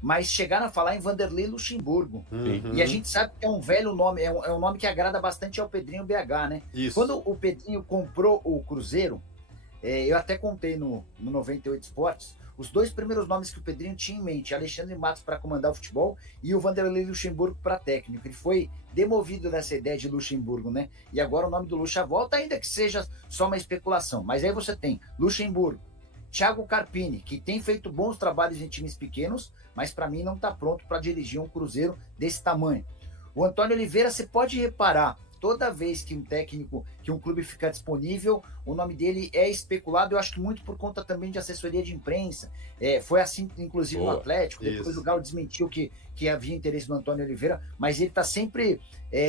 mas chegaram a falar em Vanderlei Luxemburgo. E a gente sabe que é um velho nome, é um nome que agrada bastante ao Pedrinho BH, né? Isso. Quando o Pedrinho comprou o Cruzeiro, eu até contei no 98 Esportes, os dois primeiros nomes que o Pedrinho tinha em mente, Alexandre Matos para comandar o futebol e o Vanderlei Luxemburgo para técnico. Ele foi demovido dessa ideia de Luxemburgo, né? E agora o nome do Luxa volta, ainda que seja só uma especulação. Mas aí você tem Luxemburgo, Thiago Carpini, que tem feito bons trabalhos em times pequenos, mas para mim não está pronto para dirigir um Cruzeiro desse tamanho. O Antônio Oliveira, você pode reparar, toda vez que um clube ficar disponível, o nome dele é especulado, eu acho que muito por conta também de assessoria de imprensa. Foi assim, inclusive, no Atlético, depois o Galo desmentiu que havia interesse no Antônio Oliveira, mas ele está sempre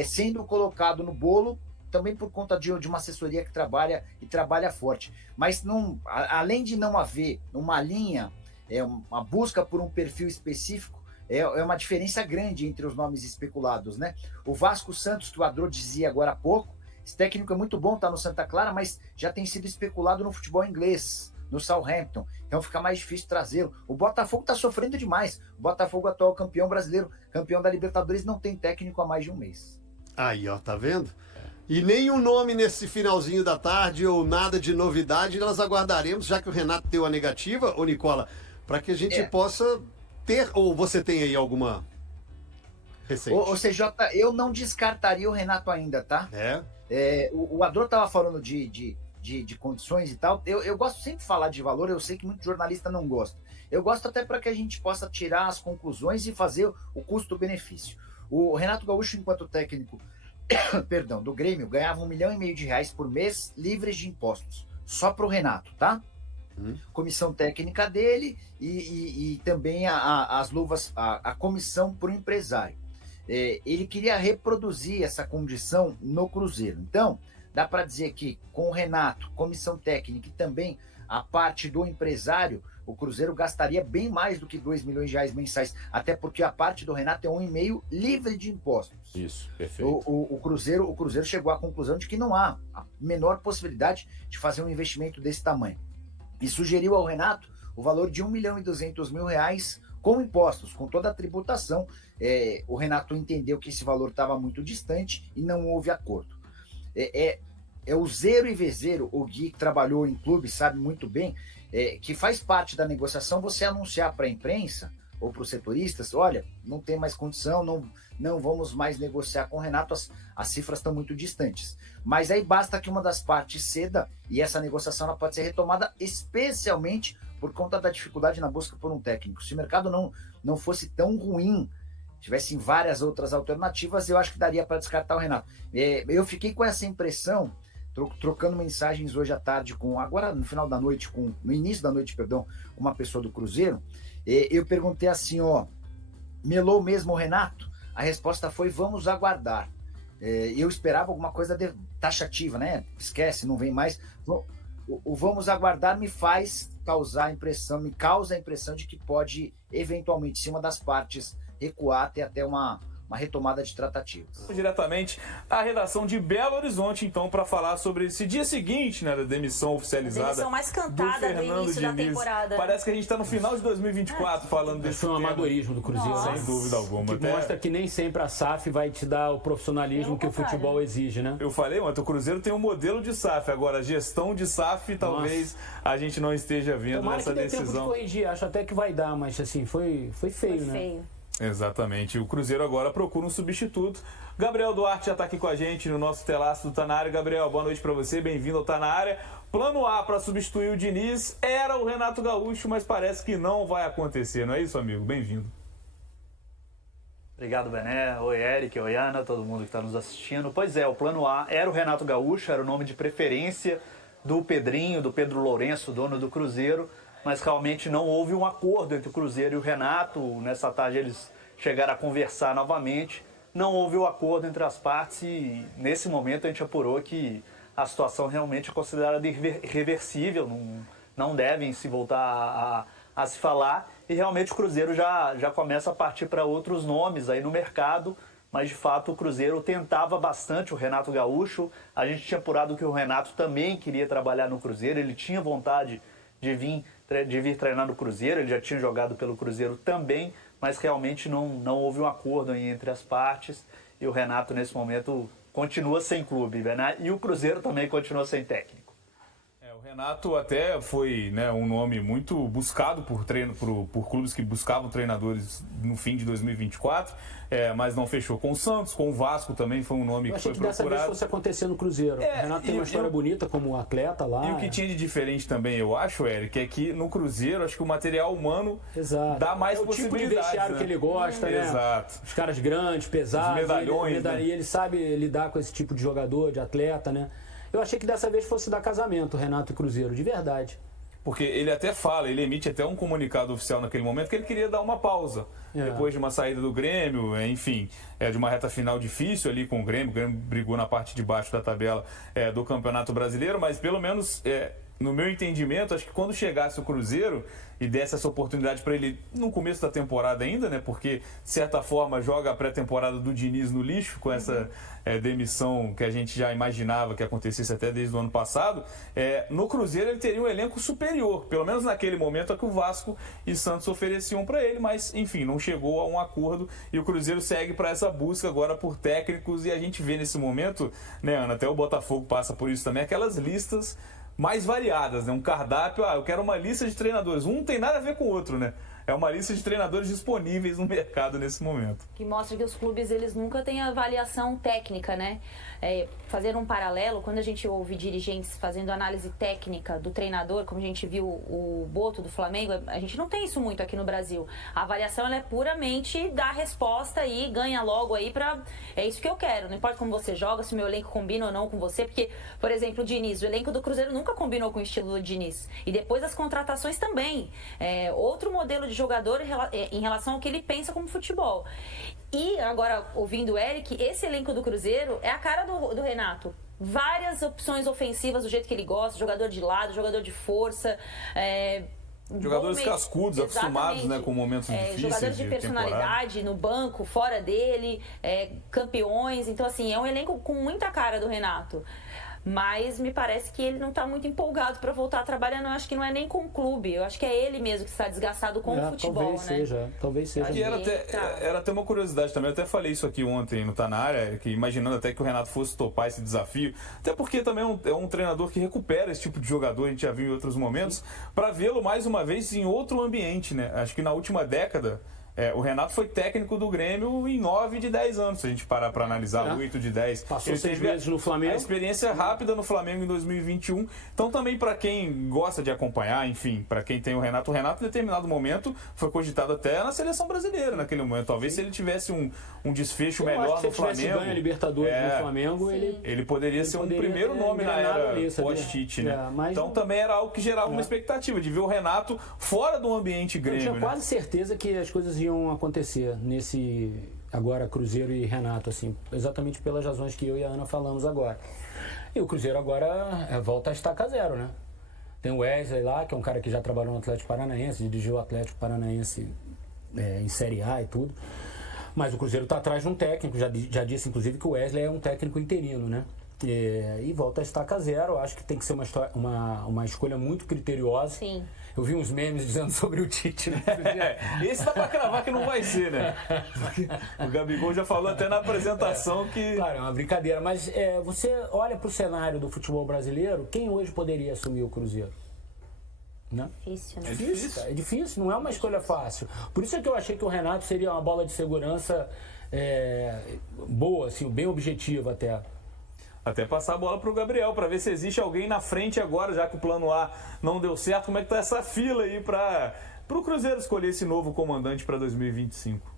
sendo colocado no bolo, também por conta de uma assessoria que trabalha forte. Mas além de não haver uma linha, uma busca por um perfil específico, é uma diferença grande entre os nomes especulados, né? O Vasco Santos, que o Adro dizia agora há pouco, esse técnico é muito bom, tá no Santa Clara, mas já tem sido especulado no futebol inglês, no Southampton, então fica mais difícil trazê-lo. O Botafogo tá sofrendo demais. O Botafogo, atual campeão brasileiro, campeão da Libertadores, não tem técnico há mais de um mês. Aí, ó, tá vendo? E nenhum nome nesse finalzinho da tarde ou nada de novidade, nós aguardaremos, já que o Renato deu a negativa, ô Nicola, para que a gente possa ter, ou você tem aí alguma recente? Ô CJ, eu não descartaria o Renato ainda, tá? O Adro tava falando de condições e tal. Eu gosto sempre de falar de valor, eu sei que muito jornalista não gosta. Eu gosto até para que a gente possa tirar as conclusões e fazer o custo-benefício. O Renato Gaúcho, enquanto técnico do Grêmio, ganhava R$1,5 milhão por mês, livres de impostos. Só pro Renato, tá? Comissão técnica dele e também as luvas, a comissão para o empresário. Ele queria reproduzir essa condição no Cruzeiro. Então, dá para dizer que com o Renato, comissão técnica e também a parte do empresário, o Cruzeiro gastaria bem mais do que R$2 milhões mensais, até porque a parte do Renato é R$1,5 milhão livre de impostos. Isso, perfeito. O Cruzeiro chegou à conclusão de que não há a menor possibilidade de fazer um investimento desse tamanho. E sugeriu ao Renato o valor de R$1,2 milhão com impostos, com toda a tributação. O Renato entendeu que esse valor estava muito distante e não houve acordo. O zero e vezeiro, o Gui que trabalhou em clube sabe muito bem, que faz parte da negociação você anunciar para a imprensa ou para os setoristas, olha, não tem mais condição, não vamos mais negociar com o Renato, as cifras estão muito distantes. Mas aí basta que uma das partes ceda e essa negociação ela pode ser retomada, especialmente por conta da dificuldade na busca por um técnico. Se o mercado não fosse tão ruim, tivessem várias outras alternativas, eu acho que daria para descartar o Renato. Eu fiquei com essa impressão, trocando mensagens hoje à tarde, agora no final da noite, no início da noite, com uma pessoa do Cruzeiro. Eu perguntei assim, melou mesmo o Renato? A resposta foi, vamos aguardar. Eu esperava alguma coisa taxativa, né? Esquece, não vem mais. O vamos aguardar me causa a impressão de que pode, eventualmente, se uma das partes recuar, ter até uma retomada de tratativas. Diretamente à redação de Belo Horizonte, então, para falar sobre esse dia seguinte, né, da demissão oficializada. A demissão mais cantada do início da temporada. Parece que a gente está no final de 2024 falando desse tema. Foi um amadorismo do Cruzeiro. Sem dúvida alguma. Que mostra que nem sempre a SAF vai te dar o profissionalismo que o futebol exige, né? Eu falei, mas o Cruzeiro tem um modelo de SAF. Agora, a gestão de SAF, talvez a gente não esteja vendo nessa decisão. Tempo de corrigir, acho até que vai dar, mas assim, foi feio, né? Feio. Exatamente. O Cruzeiro agora procura um substituto. Gabriel Duarte já está aqui com a gente no nosso telaço do Tá Na Área. Gabriel, boa noite para você, bem-vindo ao Tá Na Área. Plano A para substituir o Diniz era o Renato Gaúcho, mas parece que não vai acontecer, não é isso, amigo? Bem-vindo. Obrigado, Bené. Oi, Eric, oi, Ana, todo mundo que está nos assistindo. Pois é, o plano A era o Renato Gaúcho, era o nome de preferência do Pedrinho, do Pedro Lourenço, dono do Cruzeiro, mas realmente não houve um acordo entre o Cruzeiro e o Renato. Nessa tarde eles chegaram a conversar novamente, não houve o acordo entre as partes e nesse momento a gente apurou que a situação realmente é considerada irreversível, não devem se voltar a se falar e realmente o Cruzeiro já começa a partir para outros nomes aí no mercado, mas de fato o Cruzeiro tentava bastante o Renato Gaúcho, a gente tinha apurado que o Renato também queria trabalhar no Cruzeiro, ele tinha vontade de vir treinar no Cruzeiro, ele já tinha jogado pelo Cruzeiro também, mas realmente não houve um acordo aí entre as partes e o Renato nesse momento continua sem clube, né? E o Cruzeiro também continua sem técnico. O Renato até foi, né, um nome muito buscado por clubes que buscavam treinadores no fim de 2024, mas não fechou. Com o Santos, com o Vasco também foi um nome que foi procurado. Eu achei que dessa vez fosse acontecer no Cruzeiro. O Renato tem uma história bonita como atleta lá. E o que tinha de diferente também, eu acho, Eric, é que no Cruzeiro, acho que o material humano dá mais possibilidades. O tipo de vestiário, né, que ele gosta, né? Exato. Os caras grandes, pesados. Os medalhões, né? E ele sabe lidar com esse tipo de jogador, de atleta, né? Eu achei que dessa vez fosse dar casamento, Renato e Cruzeiro, de verdade. Porque ele até fala, ele emite até um comunicado oficial naquele momento que ele queria dar uma pausa. Depois de uma saída do Grêmio, enfim, de uma reta final difícil ali com o Grêmio brigou na parte de baixo da tabela do Campeonato Brasileiro, mas pelo menos, no meu entendimento, acho que quando chegasse o Cruzeiro e desse essa oportunidade para ele no começo da temporada ainda, né? Porque, de certa forma, joga a pré-temporada do Diniz no lixo com essa demissão que a gente já imaginava que acontecesse até desde o ano passado. No Cruzeiro ele teria um elenco superior, pelo menos naquele momento, a que o Vasco e Santos ofereciam para ele, mas, enfim, não chegou a um acordo e o Cruzeiro segue para essa busca agora por técnicos e a gente vê nesse momento, né, Ana, até o Botafogo passa por isso também, aquelas listas mais variadas, né? Um cardápio, eu quero uma lista de treinadores. Um não tem nada a ver com o outro, né? É uma lista de treinadores disponíveis no mercado nesse momento. Que mostra que os clubes, eles nunca têm avaliação técnica, né? Fazer um paralelo, quando a gente ouve dirigentes fazendo análise técnica do treinador, como a gente viu o Boto do Flamengo, a gente não tem isso muito aqui no Brasil. A avaliação, ela é puramente dar resposta e ganha logo aí é isso que eu quero. Não importa como você joga, se o meu elenco combina ou não com você, porque, por exemplo, o Diniz, o elenco do Cruzeiro nunca combinou com o estilo do Diniz. E depois as contratações também. Outro modelo de jogador em relação ao que ele pensa como futebol. E agora, ouvindo o Eric, esse elenco do Cruzeiro é a cara do Renato. Várias opções ofensivas do jeito que ele gosta, jogador de lado, jogador de força, jogadores cascudos, acostumados, né, com momentos difíceis. Jogadores de personalidade temporada. No banco, fora dele, campeões. Então, assim, é um elenco com muita cara do Renato. Mas me parece que ele não está muito empolgado para voltar a trabalhar. Não, acho que não é nem com o clube. Eu acho que é ele mesmo que está desgastado com o futebol, Talvez seja. E era até uma curiosidade também. Eu até falei isso aqui ontem no Tá Na Área, que imaginando até que o Renato fosse topar esse desafio. Até porque também é um treinador que recupera esse tipo de jogador, a gente já viu em outros momentos, para vê-lo mais uma vez em outro ambiente, né? Acho que na última década o Renato foi técnico do Grêmio em 9 de 10 anos, se a gente parar para analisar, 8 de 10. Passou 6 meses no Flamengo. A experiência rápida no Flamengo em 2021. Então também para quem gosta de acompanhar, enfim, para quem tem o Renato em determinado momento foi cogitado até na seleção brasileira naquele momento. Talvez se ele tivesse um desfecho melhor no Flamengo. Se ele ganho a Libertadores no Flamengo, ele poderia ser um primeiro nome na era pós-Tite, né? Então também era algo que gerava uma expectativa de ver o Renato fora do ambiente Grêmio. Eu tinha quase certeza que as coisas iam acontecer nesse agora Cruzeiro e Renato, assim, exatamente pelas razões que eu e a Ana falamos agora. E o Cruzeiro agora volta a estaca zero, né? Tem o Wesley lá, que é um cara que já trabalhou no Atlético Paranaense, dirigiu o Atlético Paranaense em Série A e tudo. Mas o Cruzeiro está atrás de um técnico, já disse inclusive que o Wesley é um técnico interino, né? E volta a estaca zero. Acho que tem que ser uma escolha muito criteriosa. Sim. Eu vi uns memes dizendo sobre o Tite, né? Esse dá pra cravar que não vai ser, né? O Gabigol já falou até na apresentação que... Claro, é uma brincadeira, mas você olha pro cenário do futebol brasileiro, quem hoje poderia assumir o Cruzeiro? Né? Difícil, né? É difícil, não é uma escolha fácil. Por isso é que eu achei que o Renato seria uma bola de segurança boa, assim, bem objetiva até. Até passar a bola pro Gabriel, para ver se existe alguém na frente agora, já que o plano A não deu certo. Como é que tá essa fila aí pro Cruzeiro escolher esse novo comandante para 2025?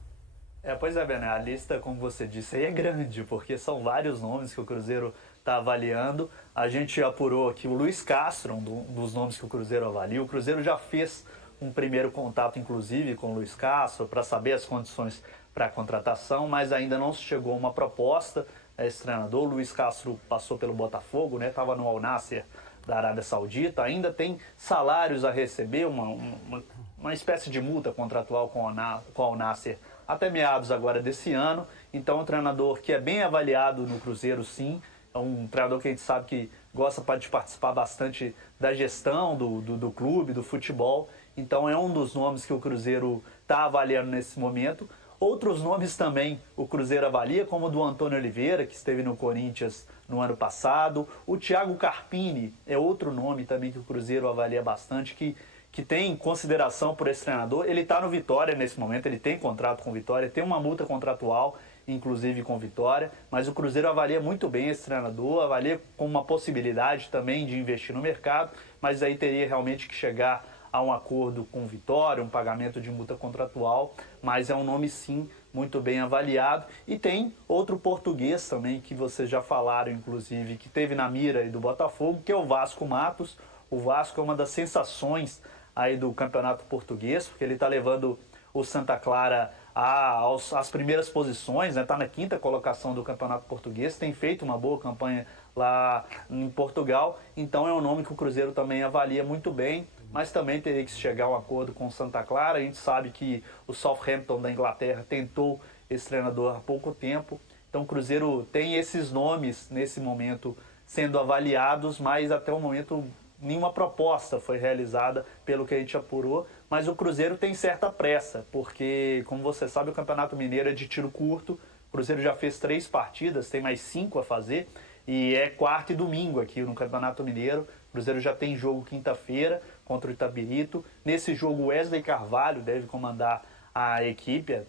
Pois é, Bené, a lista, como você disse, aí é grande, porque são vários nomes que o Cruzeiro está avaliando. A gente apurou aqui o Luiz Castro, um dos nomes que o Cruzeiro avalia. O Cruzeiro já fez um primeiro contato, inclusive, com o Luiz Castro, para saber as condições para a contratação, mas ainda não se chegou a uma proposta. Esse treinador, o Luiz Castro, passou pelo Botafogo, né? Estava no Al Nassr da Arábia Saudita, ainda tem salários a receber, uma espécie de multa contratual com o Al Nassr até meados agora desse ano. Então é um treinador que é bem avaliado no Cruzeiro, sim. É um treinador que a gente sabe que gosta de participar bastante da gestão do clube, do futebol. Então é um dos nomes que o Cruzeiro está avaliando nesse momento. Outros nomes também o Cruzeiro avalia, como o do Antônio Oliveira, que esteve no Corinthians no ano passado. O Thiago Carpini é outro nome também que o Cruzeiro avalia bastante, que tem consideração por esse treinador. Ele está no Vitória nesse momento, ele tem contrato com o Vitória, tem uma multa contratual, inclusive com Vitória, mas o Cruzeiro avalia muito bem esse treinador, avalia como uma possibilidade também de investir no mercado, mas aí teria realmente que chegar a um acordo com Vitória, um pagamento de multa contratual, mas é um nome sim muito bem avaliado. E tem outro português também, que vocês já falaram inclusive, que teve na mira aí do Botafogo, que é o Vasco Matos. O Vasco é uma das sensações aí do campeonato português, porque ele está levando o Santa Clara às primeiras posições, está na 5ª colocação do campeonato português, tem feito uma boa campanha lá em Portugal, então é um nome que o Cruzeiro também avalia muito bem, mas também teria que chegar a um acordo com o Santa Clara. A gente sabe que o Southampton da Inglaterra tentou esse treinador há pouco tempo, então o Cruzeiro tem esses nomes nesse momento sendo avaliados, mas até o momento nenhuma proposta foi realizada pelo que a gente apurou, mas o Cruzeiro tem certa pressa, porque, como você sabe, o Campeonato Mineiro é de tiro curto, o Cruzeiro já fez 3 partidas, tem mais 5 a fazer, e é quarta e domingo aqui no Campeonato Mineiro. O Cruzeiro já tem jogo quinta-feira contra o Itabirito. Nesse jogo, Wesley Carvalho deve comandar a equipe,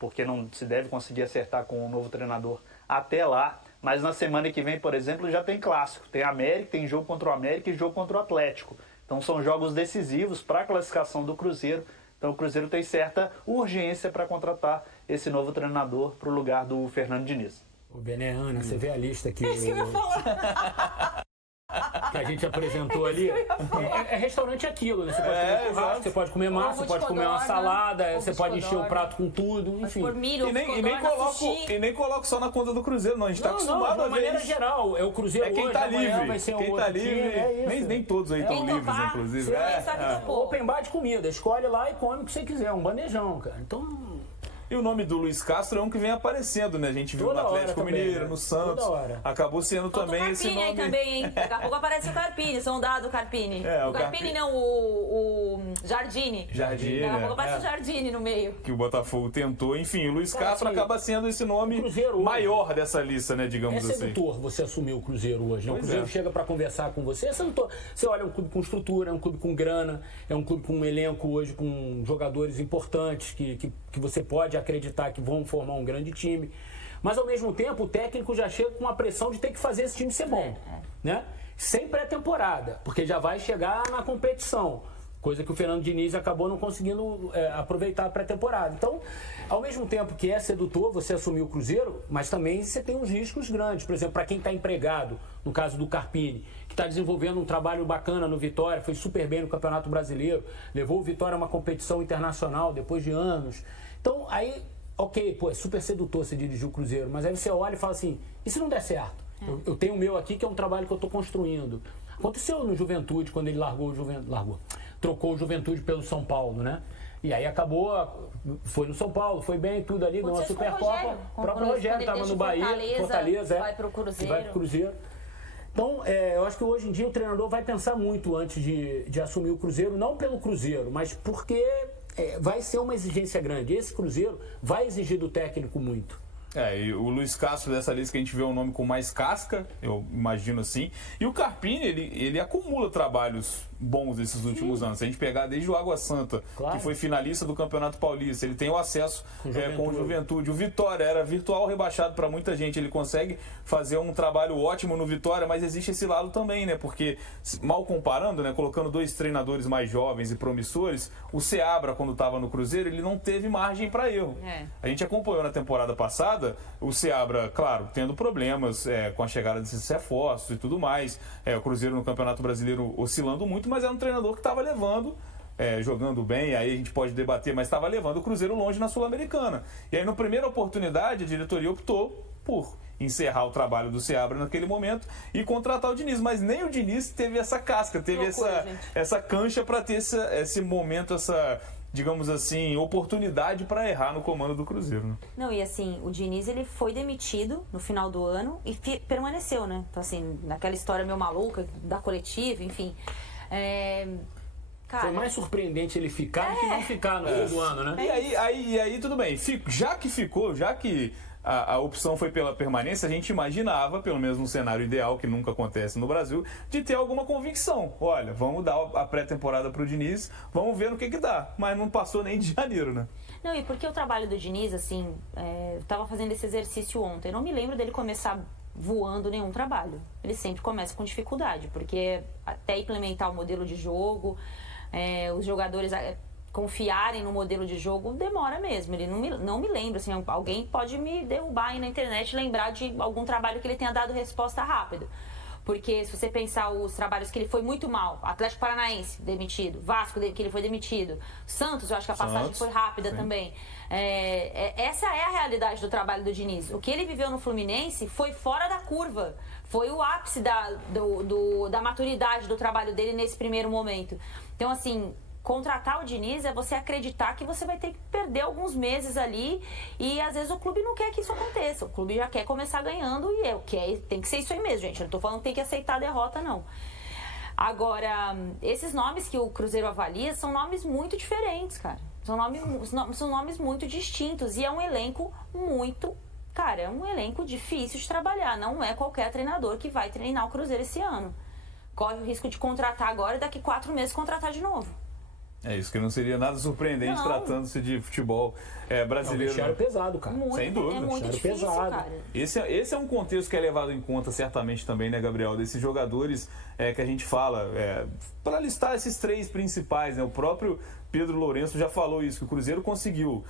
porque não se deve conseguir acertar com o novo treinador até lá. Mas na semana que vem, por exemplo, já tem clássico. Tem América, tem jogo contra o América e jogo contra o Atlético. Então são jogos decisivos para a classificação do Cruzeiro. Então o Cruzeiro tem certa urgência para contratar esse novo treinador para o lugar do Fernando Diniz. Ô, Bené, Ana, você vê a lista que, Isso que eu ia falar. que a gente apresentou ali? É restaurante aquilo, né? Você pode comer churrasco, você pode comer massa, você pode comer uma salada, você pode encher o prato com tudo, enfim. Por milho, E nem coloco só na conta do Cruzeiro, não. A gente está acostumado de uma maneira geral. É o Cruzeiro quem hoje, tá amanhã livre. vai ser Quem um tá outro livre. time, Nem todos aí estão livres, inclusive. Open bar de comida. Escolhe lá e come o que você quiser. Um bandejão, cara. Então... E o nome do Luiz Castro é um que vem aparecendo, né? A gente viu no Atlético Mineiro, no Santos. Acabou sendo também esse nome. Aí também, hein? Daqui a pouco aparece o Carpini, sondado o Carpini. O Carpini não, o Jardine. Jardine. Daqui a pouco aparece o Jardine no meio. Que o Botafogo tentou. Enfim, o Luiz Castro acaba sendo esse nome maior dessa lista, né? Digamos assim. É sedutor você assumir o Cruzeiro hoje, né? O Cruzeiro chega pra conversar com você, é sedutor. Você olha, é um clube com estrutura, é um clube com grana, é um clube com um elenco hoje com jogadores importantes que você pode acreditar que vão formar um grande time, mas ao mesmo tempo o técnico já chega com a pressão de ter que fazer esse time ser bom, né? Sem pré-temporada, porque já vai chegar na competição, coisa que o Fernando Diniz acabou não conseguindo aproveitar a pré-temporada. Então, ao mesmo tempo que é sedutor você assumir o Cruzeiro, mas também você tem uns riscos grandes. Por exemplo, para quem está empregado, no caso do Carpini, que está desenvolvendo um trabalho bacana no Vitória, foi super bem no Campeonato Brasileiro, levou o Vitória a uma competição internacional depois de anos. Então, aí... Ok, pô, é super sedutor você dirigir o Cruzeiro, mas aí você olha e fala assim, e se não der certo? Eu tenho o meu aqui, que é um trabalho que eu estou construindo. Aconteceu no Juventude, quando ele trocou o Juventude pelo São Paulo, né? E aí acabou, foi no São Paulo, foi bem, tudo ali, ganhou a Supercopa. O próprio Rogério estava no Bahia, Fortaleza, vai pro Cruzeiro. Vai pro Cruzeiro. Então, eu acho que hoje em dia o treinador vai pensar muito antes de assumir o Cruzeiro, não pelo Cruzeiro, mas porque... vai ser uma exigência grande. Esse Cruzeiro vai exigir do técnico muito. E o Luiz Castro dessa lista que a gente vê um nome com mais casca, eu imagino assim. E o Carpini, ele acumula trabalhos bons esses últimos anos. Se a gente pegar desde o Água Santa, que foi finalista do Campeonato Paulista, ele tem o acesso com o Juventude. O Vitória era virtual rebaixado para muita gente. Ele consegue fazer um trabalho ótimo no Vitória, mas existe esse lado também, né? Porque, mal comparando, né? Colocando 2 treinadores mais jovens e promissores, o Seabra, quando estava no Cruzeiro, ele não teve margem para erro. A gente acompanhou na temporada passada o Seabra, claro, tendo problemas com a chegada desses reforços e tudo mais. O Cruzeiro no Campeonato Brasileiro oscilando muito, mas era um treinador que estava levando, jogando bem, aí a gente pode debater, mas estava levando o Cruzeiro longe na Sul-Americana. E aí, na primeira oportunidade, a diretoria optou por encerrar o trabalho do Seabra naquele momento e contratar o Diniz. Mas nem o Diniz teve essa casca, teve essa cancha para ter esse momento, essa, digamos assim, oportunidade para errar no comando do Cruzeiro, né? Não, e assim, o Diniz, ele foi demitido no final do ano e permaneceu, né? Então, assim, naquela história meio maluca da coletiva, enfim... cara... Foi mais surpreendente ele ficar do que não ficar no fim do ano, né? E aí tudo bem. Já que a opção foi pela permanência, a gente imaginava, pelo menos no cenário ideal, que nunca acontece no Brasil, de ter alguma convicção. Olha, vamos dar a pré-temporada pro Diniz, vamos ver no que dá. Mas não passou nem de janeiro, né? Não, e porque o trabalho do Diniz, assim, eu tava fazendo esse exercício ontem, eu não me lembro dele começar voando nenhum trabalho. Ele sempre começa com dificuldade, porque até implementar o modelo de jogo, os jogadores confiarem no modelo de jogo, demora mesmo. Ele não me lembra, assim, alguém pode me derrubar aí na internet e lembrar de algum trabalho que ele tenha dado resposta rápida. Porque se você pensar os trabalhos que ele foi muito mal, Atlético Paranaense, demitido, Vasco, que ele foi demitido, Santos, eu acho que a passagem foi rápida também. Essa é a realidade do trabalho do Diniz. O que ele viveu no Fluminense foi fora da curva. Foi o ápice da maturidade do trabalho dele nesse primeiro momento. Então, assim, contratar o Diniz é você acreditar que você vai ter que perder alguns meses ali e às vezes o clube não quer que isso aconteça. O clube já quer começar ganhando e tem que ser isso aí mesmo, gente. Eu não tô falando que tem que aceitar a derrota, não. Agora, esses nomes que o Cruzeiro avalia são nomes muito diferentes, cara. São nomes muito distintos e é um elenco muito... Cara, é um elenco difícil de trabalhar. Não é qualquer treinador que vai treinar o Cruzeiro esse ano. Corre o risco de contratar agora e daqui 4 meses contratar de novo. É isso, que não seria nada surpreendente tratando-se de futebol brasileiro. É um vestiário pesado, cara. Sem dúvida. É muito difícil, pesado. cara. Esse é um contexto que é levado em conta certamente também, né, Gabriel? Desses jogadores que a gente fala, para listar esses 3 principais, né? O próprio Pedro Lourenço já falou isso, que o Cruzeiro conseguiu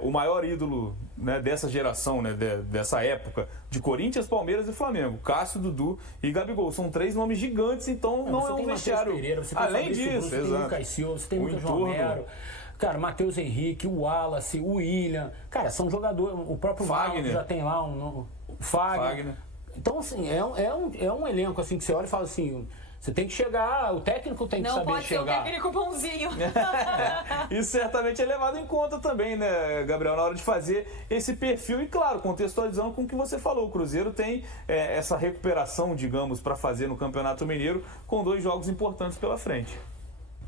o maior ídolo, né, dessa geração, né, dessa época, de Corinthians, Palmeiras e Flamengo. Cássio, Dudu e Gabigol. São 3 nomes gigantes, então não é um vestiário. Pereira, você tem além Fabrício disso, Bruno, você tem Lucas Silva, você tem Lucas Romero. Cara, Matheus Henrique, o Wallace, o William. Cara, são jogadores. O próprio Wagner já tem lá o Fagner. Então, assim, é um elenco assim que você olha e fala assim. Você tem que chegar, o técnico tem que saber chegar. Não pode ser o técnico bonzinho. Isso certamente é levado em conta também, né, Gabriel, na hora de fazer esse perfil. E, claro, contextualizando com o que você falou, o Cruzeiro tem essa recuperação, digamos, para fazer no Campeonato Mineiro, com 2 jogos importantes pela frente.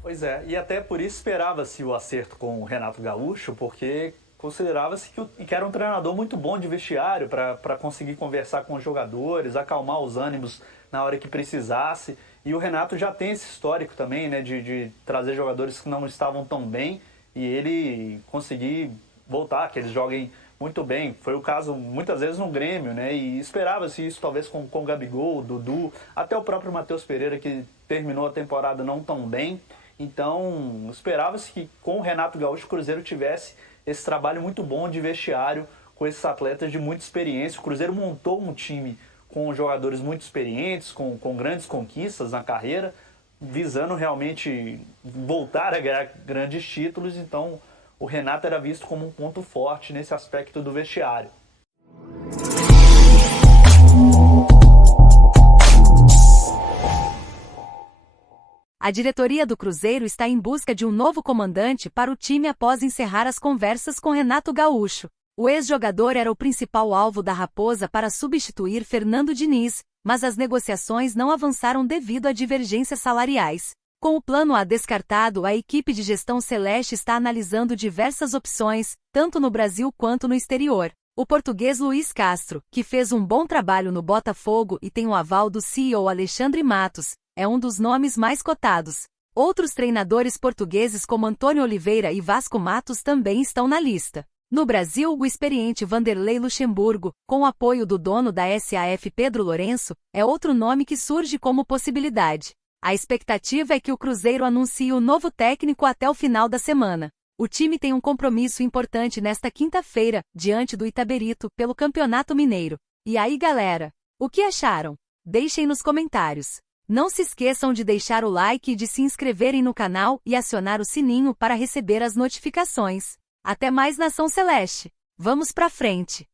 Pois é, e até por isso esperava-se o acerto com o Renato Gaúcho, porque considerava-se que era um treinador muito bom de vestiário para conseguir conversar com os jogadores, acalmar os ânimos na hora que precisasse. E o Renato já tem esse histórico também, né, de trazer jogadores que não estavam tão bem e ele conseguir voltar, que eles joguem muito bem. Foi o caso muitas vezes no Grêmio, né, e esperava-se isso talvez com o Gabigol, o Dudu, até o próprio Matheus Pereira, que terminou a temporada não tão bem. Então, esperava-se que com o Renato Gaúcho o Cruzeiro tivesse esse trabalho muito bom de vestiário com esses atletas de muita experiência. O Cruzeiro montou um time com jogadores muito experientes, com grandes conquistas na carreira, visando realmente voltar a ganhar grandes títulos. Então, o Renato era visto como um ponto forte nesse aspecto do vestiário. A diretoria do Cruzeiro está em busca de um novo comandante para o time após encerrar as conversas com Renato Gaúcho. O ex-jogador era o principal alvo da Raposa para substituir Fernando Diniz, mas as negociações não avançaram devido a divergências salariais. Com o plano A descartado, a equipe de gestão celeste está analisando diversas opções, tanto no Brasil quanto no exterior. O português Luiz Castro, que fez um bom trabalho no Botafogo e tem o aval do CEO Alexandre Matos, é um dos nomes mais cotados. Outros treinadores portugueses como Antônio Oliveira e Vasco Matos também estão na lista. No Brasil, o experiente Vanderlei Luxemburgo, com o apoio do dono da SAF Pedro Lourenço, é outro nome que surge como possibilidade. A expectativa é que o Cruzeiro anuncie o novo técnico até o final da semana. O time tem um compromisso importante nesta quinta-feira, diante do Itaberito, pelo Campeonato Mineiro. E aí, galera? O que acharam? Deixem nos comentários. Não se esqueçam de deixar o like e de se inscreverem no canal e acionar o sininho para receber as notificações. Até mais, Nação Celeste! Vamos pra frente!